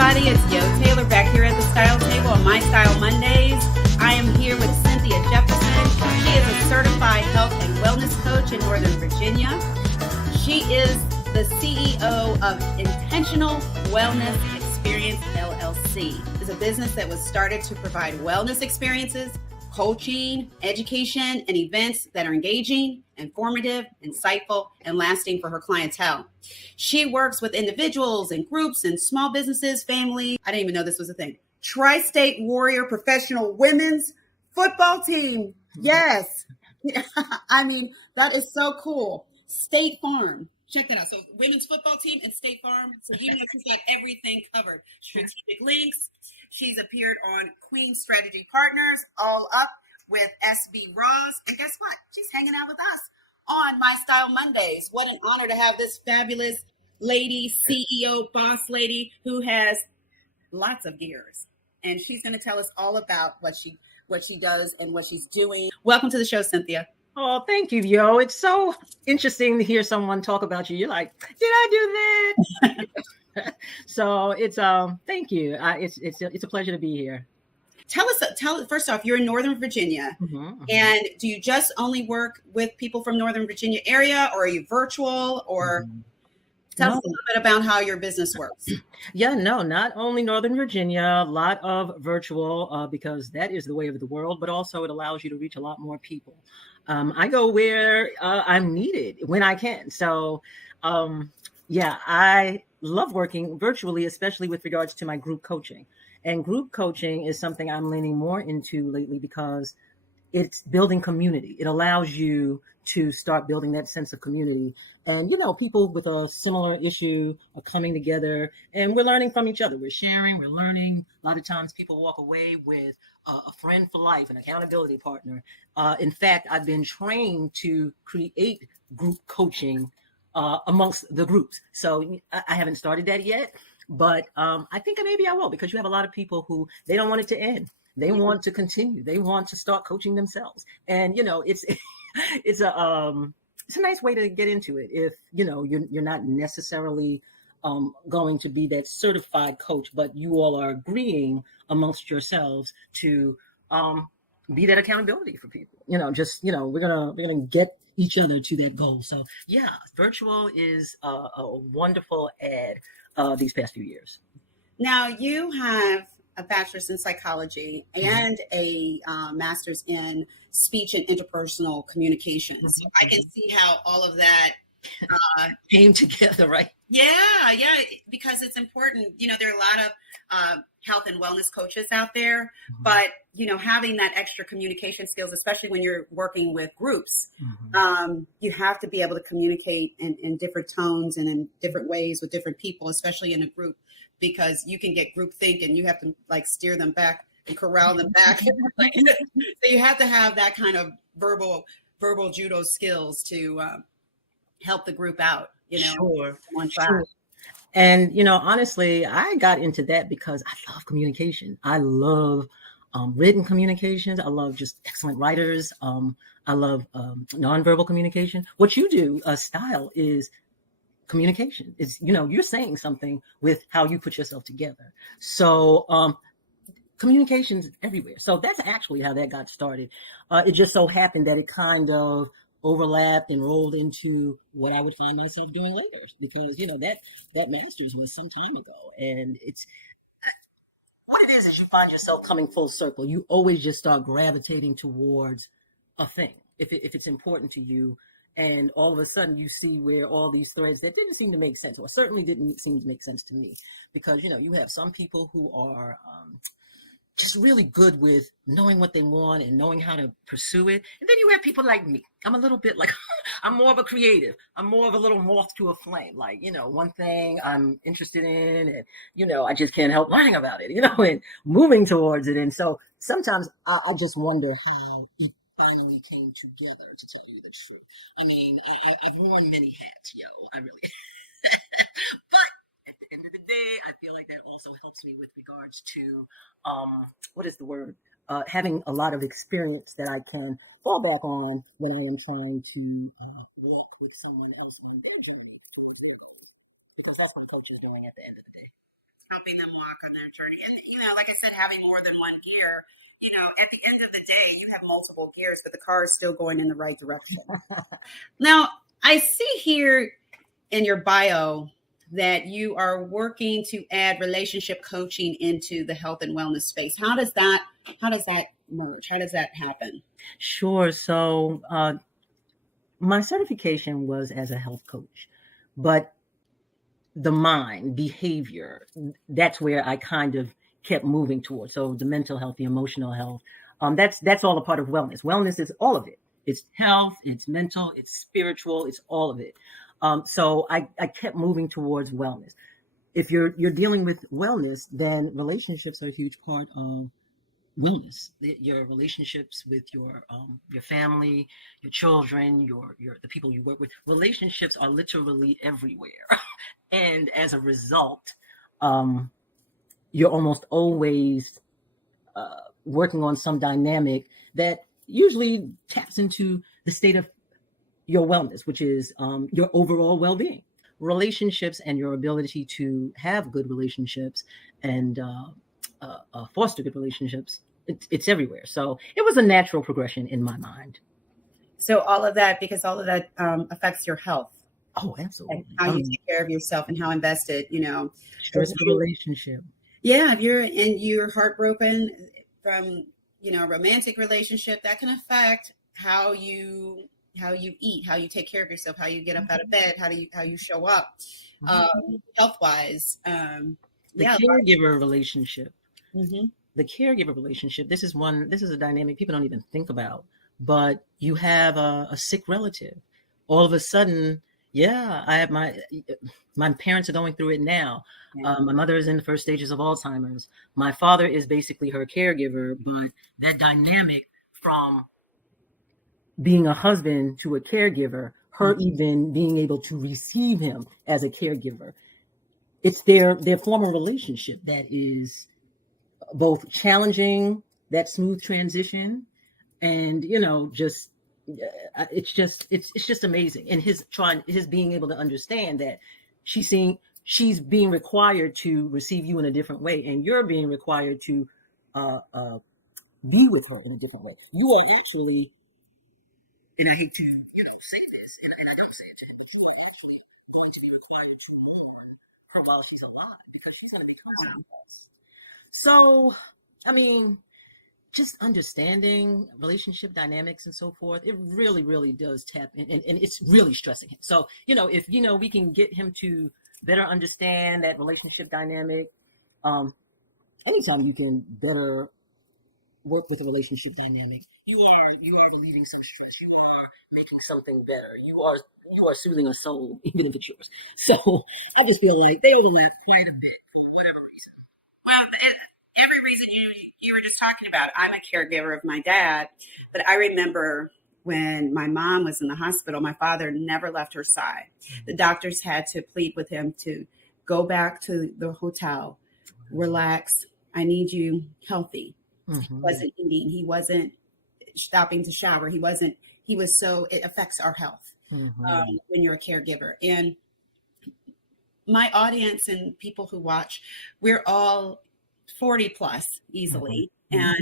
everybody. It's Yo Taylor back here at the Style Table on My Style Mondays. I am here with Cynthia Jefferson. She is a certified health and wellness coach in Northern Virginia. She is the CEO of Intentional Wellness Experience LLC. It's a business that was started to provide wellness experiences, coaching, education, and events that are engaging, informative, insightful, and lasting for her clientele. She works with individuals and groups and small businesses, families. I didn't even know this was a thing. Tri-State Warrior Professional Women's Football Team. Yes. I mean, that is so cool. State Farm. Check that out. So women's football team and State Farm. So you know she's got everything covered. Strategic links. She's appeared on Queen Strategy Partners, All Up with SB Ross. And guess what? She's hanging out with us on My Style Mondays. What an honor to have this fabulous lady, CEO, boss lady who has lots of gears. And she's going to tell us all about what she does and what she's doing. Welcome to the show, Cynthia. Oh, thank you, Yo. It's so interesting to hear someone talk about you. You're like, did I do that? So it's thank you. It's a pleasure to be here. Tell us first off, you're in Northern Virginia, and do you just only work with people from Northern Virginia area, or are you virtual? Or tell us a little bit about how your business works. Yeah, no, not only Northern Virginia, a lot of virtual because that is the way of the world, but also it allows you to reach a lot more people. I go where I'm needed when I can. So, I love working virtually, especially with regards to my group coaching. And group coaching is something I'm leaning more into lately because it's building community. It allows you to start building that sense of community. And, people with a similar issue are coming together and we're learning from each other. We're sharing, we're learning. A lot of times people walk away with a friend for life, an accountability partner. In fact, I've been trained to create group coaching amongst the groups. So I haven't started that yet, but I think maybe I will, because you have a lot of people who they don't want it to end. They want to continue. They want to start coaching themselves. And, it's a nice way to get into it. If, you're not necessarily going to be that certified coach, but you all are agreeing amongst yourselves to be that accountability for people. We're gonna get each other to that goal. So yeah, virtual is a wonderful add these past few years. Now you have a bachelor's in psychology and a master's in speech and interpersonal communications. So I can see how all of that came together, right? Yeah, because it's important. There are a lot of health and wellness coaches out there, but having that extra communication skills, especially when you're working with groups, you have to be able to communicate in different tones and in different ways with different people, especially in a group, because you can get group think and you have to steer them back and corral them back. So you have to have that kind of verbal judo skills to help the group out, Sure. One side. Sure. And, honestly, I got into that because I love communication. I love written communications. I love just excellent writers. I love nonverbal communication. What you do, style, is communication. It's, you're saying something with how you put yourself together. So communication's everywhere. So that's actually how that got started. It just so happened that it kind of overlapped and rolled into what I would find myself doing later, because that master's was some time ago, and it's what it is you find yourself coming full circle. You always just start gravitating towards a thing if it's important to you, and all of a sudden you see where all these threads that didn't seem to make sense, or certainly didn't seem to make sense to me, because you have some people who are just really good with knowing what they want and knowing how to pursue it. And then you have people like me. I'm a little bit like, I'm more of a creative. I'm more of a little moth to a flame. One thing I'm interested in and, I just can't help learning about it, and moving towards it. And so sometimes I just wonder how it finally came together, to tell you the truth. I mean, I've worn many hats, I really, but end of the day, I feel like that also helps me with regards to what is the word? Having a lot of experience that I can fall back on when I am trying to walk with someone else. How's what culture doing at the end of the day? helping them walk on their journey. And, like I said, having more than one gear, at the end of the day, you have multiple gears, but the car is still going in the right direction. Now, I see here in your bio that you are working to add relationship coaching into the health and wellness space. How does that merge? How does that happen? Sure. So my certification was as a health coach, but the mind, behavior, that's where I kind of kept moving towards. So the mental health, the emotional health, that's all a part of wellness. Wellness is all of it. It's health, it's mental, it's spiritual, it's all of it. So I kept moving towards wellness. If you're dealing with wellness, then relationships are a huge part of wellness. Your relationships with your family, your children, your the people you work with. Relationships are literally everywhere, and as a result, you're almost always working on some dynamic that usually taps into the state of your wellness, which is your overall well-being. Relationships and your ability to have good relationships and foster good relationships, it's everywhere. So it was a natural progression in my mind. So all of that affects your health. Oh, absolutely. And how you take care of yourself and how invested, stressful relationship. Yeah, if you're heartbroken from, a romantic relationship, that can affect how you eat, how you take care of yourself, how you get up out of bed, how you show up, health wise. The caregiver relationship. Mm-hmm. The caregiver relationship. This is a dynamic people don't even think about. But you have a sick relative. All of a sudden, I have my parents are going through it now. My mother is in the first stages of Alzheimer's. My father is basically her caregiver, but that dynamic from being a husband to a caregiver, her even being able to receive him as a caregiver, it's their former relationship that is both challenging, that smooth transition, and it's just amazing. And his being able to understand that she's being required to receive you in a different way, and you're being required to be with her in a different way. You are actually, and I hate to say this, and I don't say it, you are actually going to be required to mourn her while she's alive, because she's going to become something else. So, I mean, just understanding relationship dynamics and so forth, it really, really does tap in, and it's really stressing him. So, if we can get him to better understand that relationship dynamic, anytime you can better work with a relationship dynamic, you are relieving some stress. You are making something better. You are soothing a soul, even if it's yours. So I just feel like they overlap quite a bit for whatever reason. Well, every reason you were just talking about. I'm a caregiver of my dad, but I remember when my mom was in the hospital, my father never left her side. The doctors had to plead with him to go back to the hotel, relax. I need you healthy. He wasn't eating. He wasn't stopping to shower. It affects our health when you're a caregiver. And my audience and people who watch, we're all 40 plus easily, and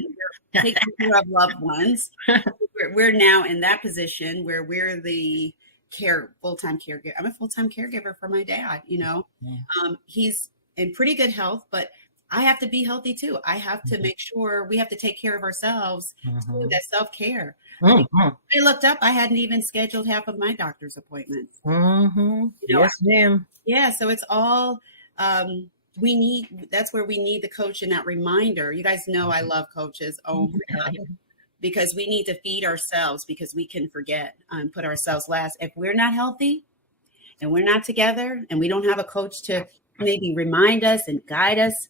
we're taking care of loved ones. We're now in that position where we're the full-time caregiver. I'm a full-time caregiver for my dad. He's in pretty good health, but I have to be healthy too. I have to make sure we have to take care of ourselves. Too, that self-care. I looked up, I hadn't even scheduled half of my doctor's appointments. Yes, ma'am. Yeah. So it's all, that's where we need the coach and that reminder. You guys know I love coaches. Oh my God. Because we need to feed ourselves, because we can forget and put ourselves last. If we're not healthy and we're not together and we don't have a coach to maybe remind us and guide us,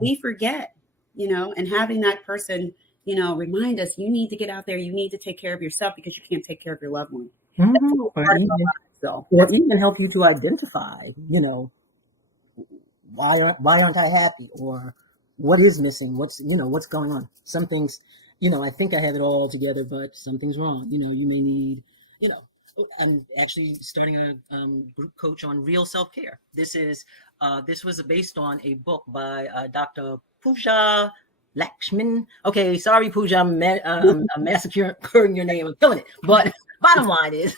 we forget, and having that person, remind us, you need to get out there. You need to take care of yourself, because you can't take care of your loved one. Or even help you to identify, why aren't I happy, or what is missing? What's going on? Some things, I think I have it all together, but something's wrong. You may need, I'm actually starting a group coach on real self-care. This was based on a book by Dr. Pooja Lakshman. Okay, sorry, Pooja, I'm massacring your name. I'm killing it. But bottom line is,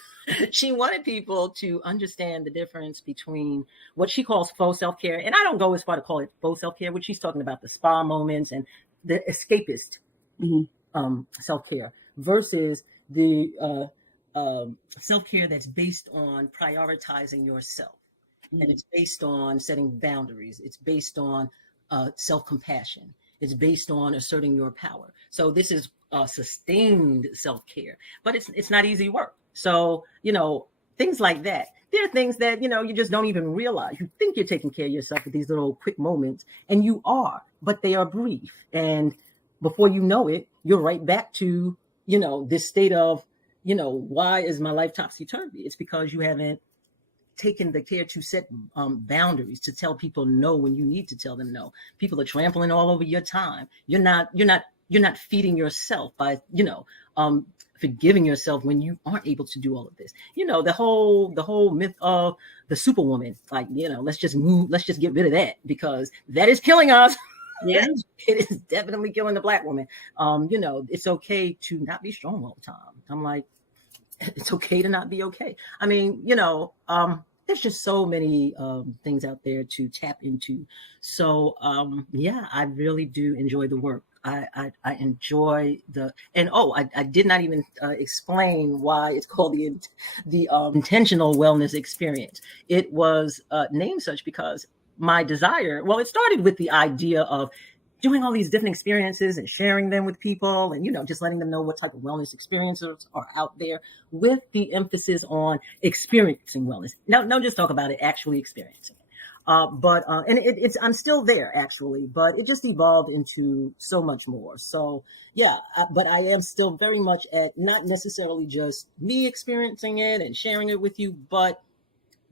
she wanted people to understand the difference between what she calls faux self-care. And I don't go as far to call it faux self-care, which she's talking about the spa moments and the escapist self-care versus the self-care that's based on prioritizing yourself. And it's based on setting boundaries. It's based on self-compassion. It's based on asserting your power. So this is sustained self-care, but it's not easy work. So, things like that. There are things that, you just don't even realize. You think you're taking care of yourself with these little quick moments, and you are, but they are brief. And before you know it, you're right back to, this state of, why is my life topsy-turvy? It's because you haven't taken the care to set boundaries, to tell people no when you need to tell them no. People are trampling all over your time. You're not feeding yourself by, forgiving yourself when you aren't able to do all of this. The whole myth of the superwoman, like, let's just get rid of that because that is killing us. Yeah, it is definitely killing the Black woman. It's okay to not be strong all the time. I'm like, it's okay to not be okay. I mean, there's just so many things out there to tap into. So, I really do enjoy the work. I enjoy I did not even explain why it's called the intentional wellness experience. It was named such because my desire, it started with the idea of doing all these different experiences and sharing them with people and, just letting them know what type of wellness experiences are out there with the emphasis on experiencing wellness. No, just talk about it, actually experiencing it. I'm still there actually, but it just evolved into so much more. So but I am still very much at not necessarily just me experiencing it and sharing it with you, but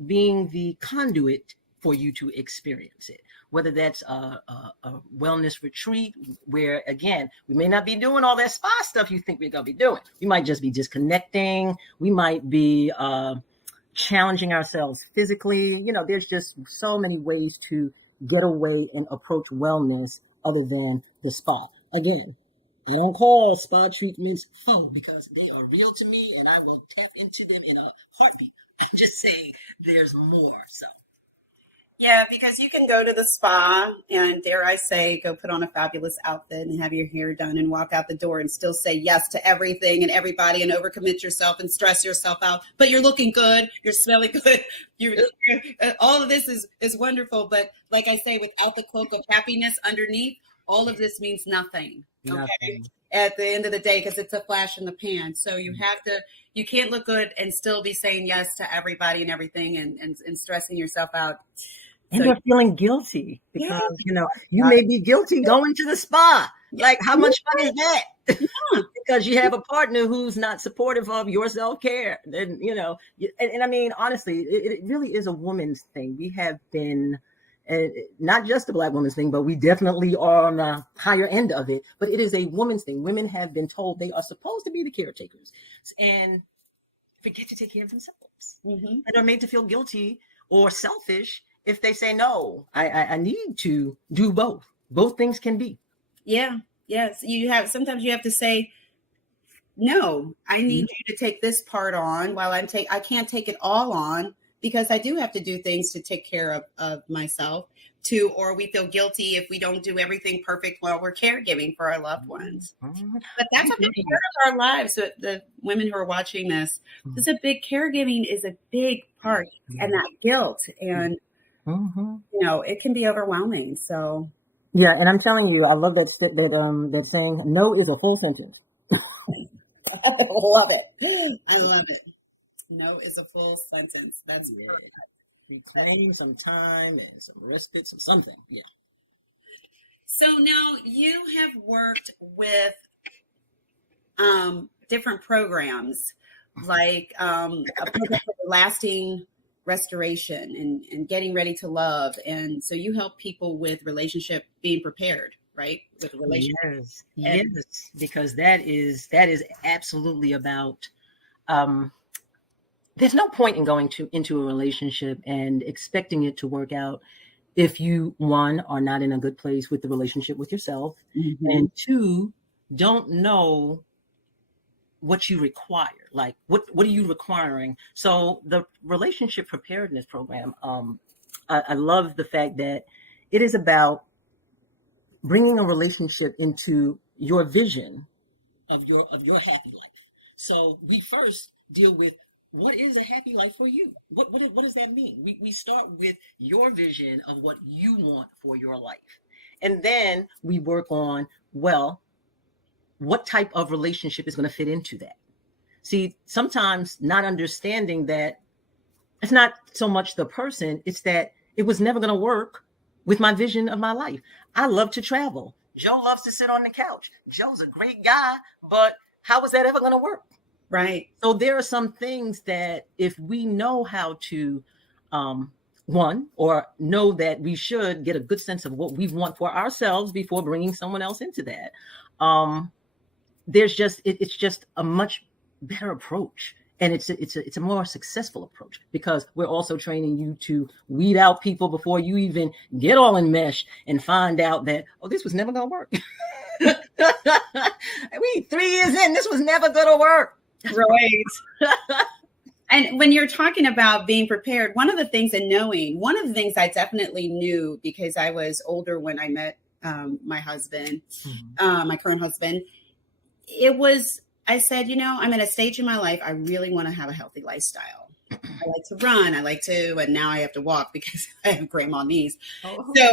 being the conduit for you to experience it, whether that's a wellness retreat where, again, we may not be doing all that spa stuff you think we're going to be doing. We might just be disconnecting. We might be challenging ourselves physically. There's just so many ways to get away and approach wellness other than the spa. Again, I don't call spa treatments faux because they are real to me and I will tap into them in a heartbeat. I'm just saying there's more. So. Yeah, because you can go to the spa and, dare I say, go put on a fabulous outfit and have your hair done and walk out the door and still say yes to everything and everybody and overcommit yourself and stress yourself out. But you're looking good. You're smelling good. All of this is wonderful. But like I say, without the cloak of happiness underneath, all of this means nothing. Okay. Nothing. At the end of the day, because it's a flash in the pan. So you can't look good and still be saying yes to everybody and everything and stressing yourself out. And they're feeling guilty because, you may be guilty going to the spa. Like, how much fun is that? Because you have a partner who's not supportive of your self-care. Then, and I mean, honestly, it really is a woman's thing. We have been, not just a Black woman's thing, but we definitely are on the higher end of it. But it is a woman's thing. Women have been told they are supposed to be the caretakers and forget to take care of themselves. Mm-hmm. And are made to feel guilty or selfish if they say, no, I need to do both. Both things can be. Yeah. Yes. Sometimes you have to say, no, I need you to take this part on while I can't take it all on because I do have to do things to take care of myself too, or we feel guilty if we don't do everything perfect while we're caregiving for our loved ones. Mm-hmm. But that's a big part of our lives. So the women who are watching this, caregiving is a big part and that guilt and, it can be overwhelming. So, yeah. And I'm telling you, I love that saying, no is a full sentence. I love it. I love it. No is a full sentence. That's perfect. Reclaim some time and some respite, some something. Yeah. So now you have worked with different programs like a program for lasting restoration and getting ready to love. And so you help people with relationship being prepared, right? With a relationship. Yes, because that is absolutely about there's no point in going into a relationship and expecting it to work out if you, one, are not in a good place with the relationship with yourself, and two, don't know what you require. Like, what are you requiring? So the relationship preparedness program, I love the fact that it is about bringing a relationship into your vision of your happy life. So we first deal with, what is a happy life for you? What does that mean? We start with your vision of what you want for your life. And then we work on, well, what type of relationship is going to fit into that? See, sometimes not understanding that it's not so much the person, it's that it was never going to work with my vision of my life. I love to travel. Joe loves to sit on the couch. Joe's a great guy, but how is that ever going to work? Right. So there are some things that if we know how to, one, or know that we should get a good sense of what we want for ourselves before bringing someone else into that. It's just a much better approach. And it's a more successful approach, because we're also training you to weed out people before you even get all enmeshed and find out that, oh, this was never going to work. 3 years in, this was never going to work. Right. And when you're talking about being prepared, one of the things I definitely knew, because I was older when I met my husband, my current husband, I said, I'm at a stage in my life, I really want to have a healthy lifestyle. I like to run. And now I have to walk because I have grandma knees. Oh. So,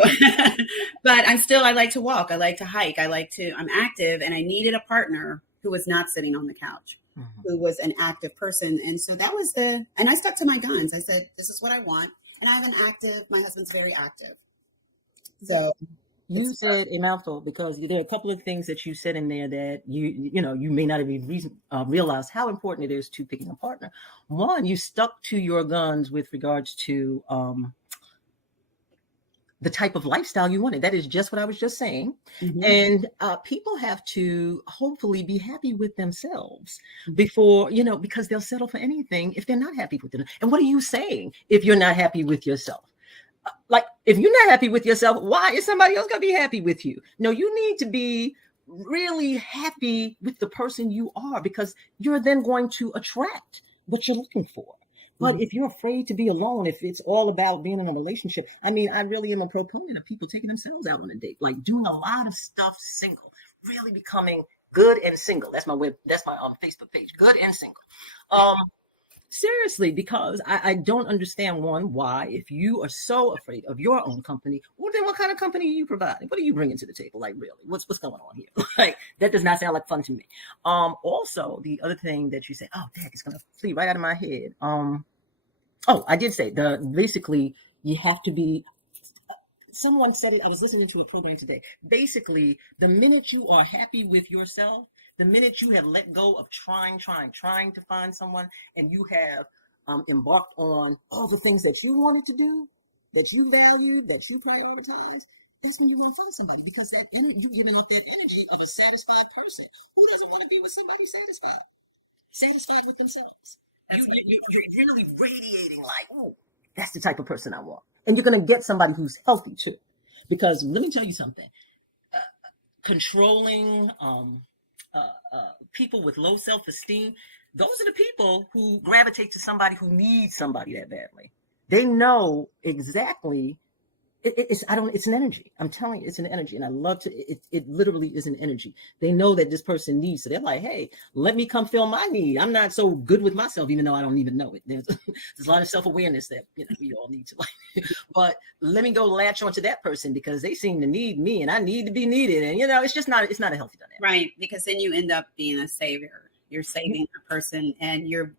but I like to walk. I like to hike. I'm active, and I needed a partner who was not sitting on the couch, who was an active person. And so and I stuck to my guns. I said, this is what I want. And my husband's very active. So you said a mouthful, because there are a couple of things that you said in there that you may not have realized how important it is to picking a partner. One, you stuck to your guns with regards to the type of lifestyle you wanted. That is just what I was just saying. And people have to hopefully be happy with themselves before, because they'll settle for anything if they're not happy with them. And what are you saying if you're not happy with yourself? Like, if you're not happy with yourself, why is somebody else going to be happy with you? No, you need to be really happy with the person you are, because you're then going to attract what you're looking for. But if you're afraid to be alone, if it's all about being in a relationship, I really am a proponent of people taking themselves out on a date, like doing a lot of stuff single, really becoming good and single. That's my Facebook page, good and single. Seriously, because I don't understand, one, why, if you are so afraid of your own company, well, then what kind of company are you providing? What are you bringing to the table? Like, really, what's going on here? Like, that does not sound like fun to me. Also, the other thing that you said, oh, dang, it's going to flee right out of my head. I did say basically you have to be, someone said it, I was listening to a program today. Basically, the minute you are happy with yourself, the minute you have let go of trying to find someone, and you have embarked on all the things that you wanted to do, that you value, that you prioritize, that's when you want to find somebody, because that energy, you're giving off that energy of a satisfied person. Who doesn't want to be with somebody satisfied with themselves? You're really radiating like, oh, that's the type of person I want. And you're going to get somebody who's healthy too. Because let me tell you something, controlling people with low self-esteem, those are the people who gravitate to somebody who needs somebody that badly. They know exactly. It's an energy. I'm telling you, it's an energy. And I love to, it literally is an energy. They know that this person needs, so they're like, hey, let me come fill my need. I'm not so good with myself, even though I don't even know it. There's a lot of self-awareness that we all need to like, but let me go latch onto that person because they seem to need me and I need to be needed. And it's just not, it's not a healthy dynamic. Right. Because then you end up being a savior. You're saving a person, and you're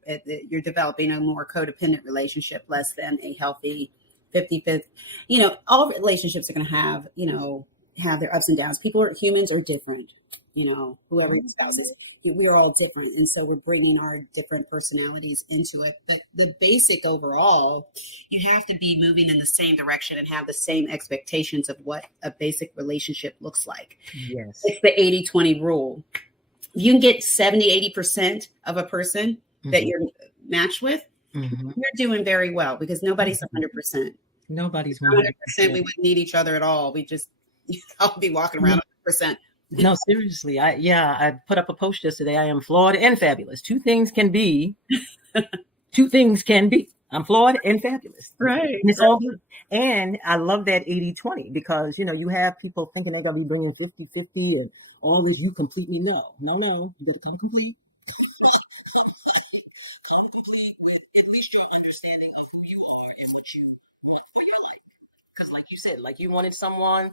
developing a more codependent relationship, less than a healthy 50-50. All relationships are going to have their ups and downs. Humans are different. Whoever your spouse is, we are all different. And so we're bringing our different personalities into it. But the basic overall, you have to be moving in the same direction and have the same expectations of what a basic relationship looks like. Yes. It's the 80-20 rule. If you can get 70-80% of a person that you're matched with, Mm-hmm. You're doing very well because nobody's 100%. Nobody's 100%. 100%. We wouldn't need each other at all. We just, I'll be walking around 100%. No, seriously. I put up a post yesterday. I am flawed and fabulous. Two things can be. I'm flawed and fabulous. Right. And it's all good. And I love that 80-20 because, you have people thinking they're going to be bringing 50-50 and all this. You complete me. No. You got to come complete. At least your understanding of who you are is what you want for your life. Because like you said, like you wanted someone,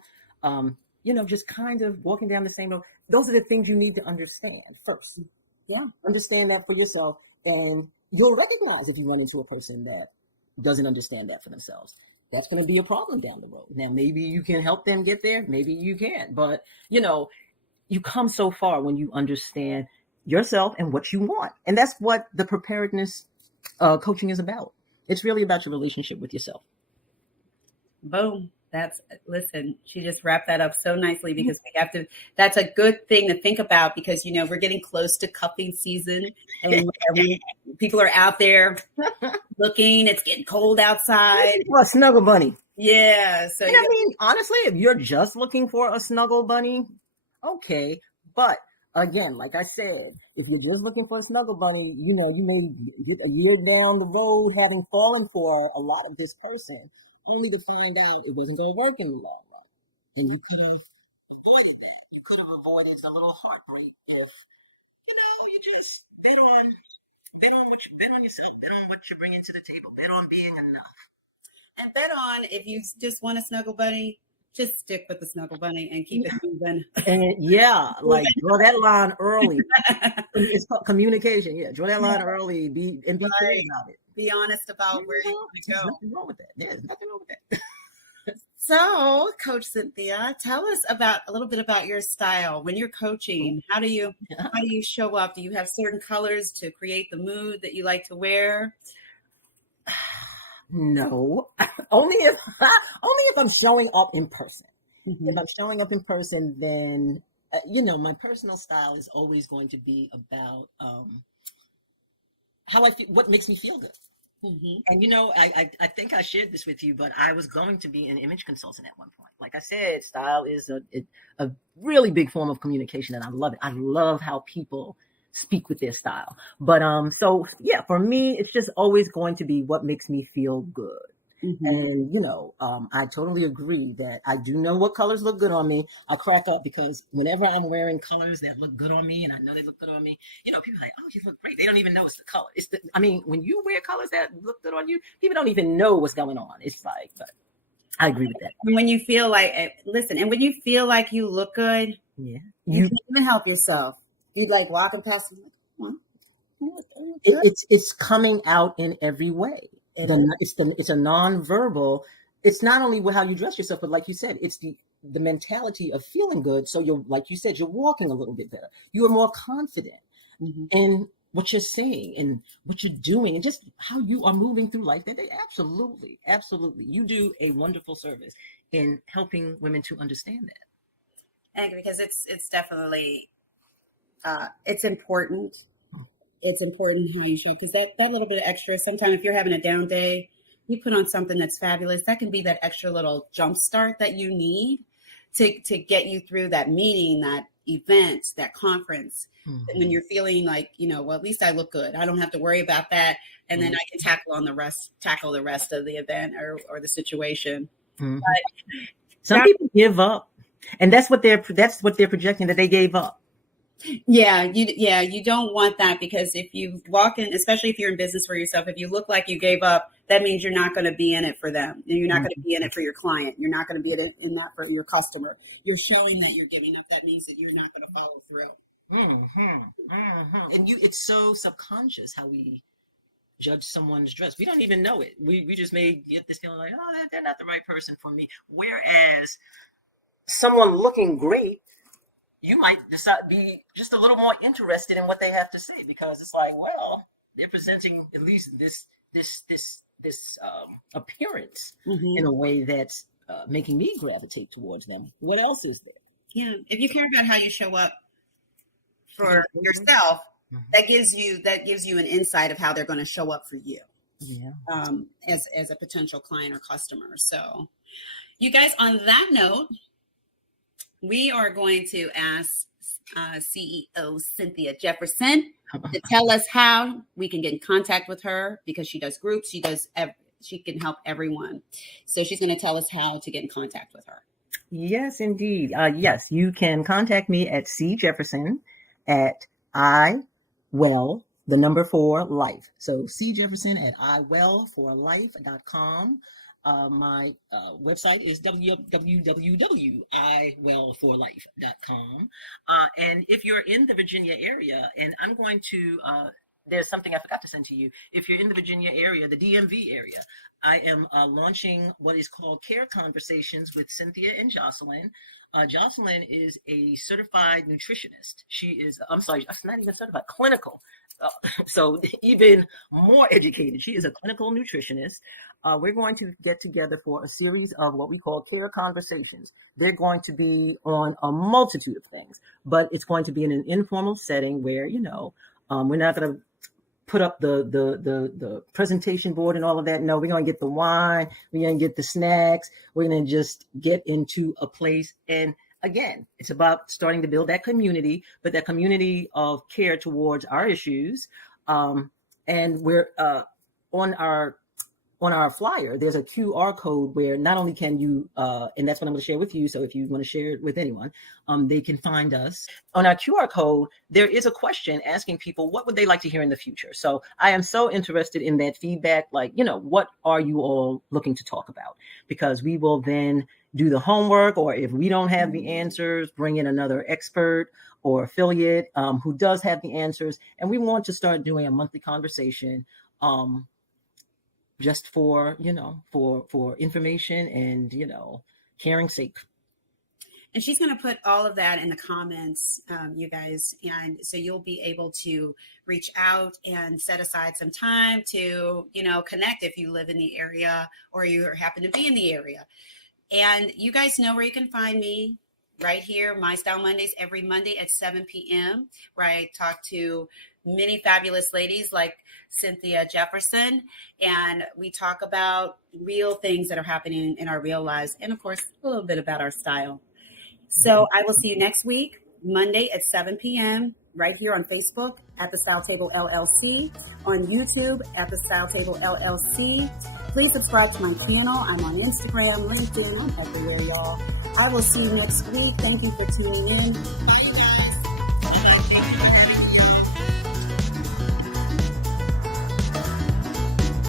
just kind of walking down the same road. Those are the things you need to understand first. Yeah. Understand that for yourself. And you'll recognize if you run into a person that doesn't understand that for themselves. That's going to be a problem down the road. Now, maybe you can help them get there. Maybe you can't. But, you come so far when you understand yourself and what you want. And that's what the preparedness coaching is about. It's really about your relationship with yourself. Boom. Listen, she just wrapped that up so nicely because that's a good thing to think about because, we're getting close to cuffing season and people are out there looking, it's getting cold outside. A snuggle bunny. Yeah. So, honestly, if you're just looking for a snuggle bunny, okay. But again, like I said, if you're just looking for a snuggle bunny, you may get a year down the road having fallen for a lot of this person, only to find out it wasn't going to work in the long run. And you could have avoided that. You could have avoided a little heartbreak if, you just bet on yourself, bet on what you're bringing to the table, bet on being enough. And bet on if you just want a snuggle bunny, just stick with the snuggle bunny and keep it moving. And draw that line early. It's called communication. Yeah, draw that line early. Be clear about it. Be honest about where you want to go. There's nothing wrong with that. Yeah, there's nothing wrong with that. So, Coach Cynthia, tell us a little bit about your style. When you're coaching, how do you show up? Do you have certain colors to create the mood that you like to wear? No, only if I'm showing up in person. Mm-hmm. If I'm showing up in person, then my personal style is always going to be about how I feel, what makes me feel good. Mm-hmm. And I think I shared this with you, but I was going to be an image consultant at one point. Like I said, style is a really big form of communication, and I love it. I love how people speak with their style. But so yeah, for me, it's just always going to be what makes me feel good. Mm-hmm. And I totally agree that I do know what colors look good on me. I crack up because whenever I'm wearing colors that look good on me, and I know they look good on me, people are like, "Oh, you look great." They don't even know it's the color. When you wear colors that look good on you, people don't even know what's going on. It's like, but I agree with that. And when you feel like, and when you feel like you look good, yeah, you can't even help yourself. You like walking past them. It's coming out in every way. It's a nonverbal. It's not only how you dress yourself, but like you said, it's the mentality of feeling good. So you're, like you said, you're walking a little bit better. You are more confident in what you're saying and what you're doing and just how you are moving through life. That they absolutely, you do a wonderful service in helping women to understand that. And because it's definitely it's important. It's important how you show, because that little bit of extra, sometimes if you're having a down day, you put on something that's fabulous. That can be that extra little jump start that you need to get you through that meeting, that event, that conference. Mm-hmm. When you're feeling like, well, at least I look good. I don't have to worry about that. And then I can tackle the rest of the event or the situation. Mm-hmm. But some people give up, and that's what they're projecting, that they gave up. Yeah, you don't want that, because if you walk in, especially if you're in business for yourself, if you look like you gave up, that means you're not going to be in it for them. You're not going to be in it for your client. You're not going to be in that for your customer. You're showing that you're giving up. That means that you're not going to follow through. Mm-hmm. Mm-hmm. And it's so subconscious how we judge someone's dress. We don't even know it. We just may get this feeling like, oh, they're not the right person for me. Whereas someone looking great, you might be just a little more interested in what they have to say, because it's like, well, they're presenting at least this appearance in a way that's making me gravitate towards them. What else is there? Yeah, if you care about how you show up for yourself, that gives you an insight of how they're going to show up for you. Yeah. As a potential client or customer. So you guys, on that note, we are going to ask CEO Cynthia Jefferson to tell us how we can get in contact with her, because she does groups, she can help everyone. So she's going to tell us how to get in contact with her. Yes, indeed. Yes, you can contact me at cjefferson at iwell, the number 4 life. So cjefferson at iwellforlife.com. My website is www.iwellforlife.com. And if you're in the Virginia area, and I'm going to, there's something I forgot to send to you. If you're in the Virginia area, the DMV area, I am launching what is called Care Conversations with Cynthia and Jocelyn. Jocelyn is a certified nutritionist. She is, I'm sorry, not even certified, clinical. So even more educated. She is a clinical nutritionist. We're going to get together for a series of what we call Care Conversations. They're going to be on a multitude of things, but it's going to be in an informal setting where, we're not going to put up the presentation board and all of that. No, we're going to get the wine. We're going to get the snacks. We're going to just get into a place. And again, it's about starting to build that community, but that community of care towards our issues. And we're on our flyer, there's a QR code where not only can you, and that's what I'm going to share with you. So if you want to share it with anyone, they can find us. On our QR code, there is a question asking people, what would they like to hear in the future? So I am so interested in that feedback. Like, what are you all looking to talk about? Because we will then do the homework, or if we don't have the answers, bring in another expert or affiliate who does have the answers. And we want to start doing a monthly conversation just for, for information and, caring sake. And she's going to put all of that in the comments, you guys. And so you'll be able to reach out and set aside some time to, connect if you live in the area or you happen to be in the area. And you guys know where you can find me. Right here, My Style Mondays, every Monday at 7 p.m., where I talk to many fabulous ladies like Cynthia Jefferson, and we talk about real things that are happening in our real lives, and of course, a little bit about our style. So I will see you next week, Monday at 7 p.m., right here on Facebook at the Style Table LLC, on YouTube at the Style Table LLC. Please subscribe to my channel. I'm on Instagram, LinkedIn, I'm everywhere, y'all. I will see you next week. Thank you for tuning in.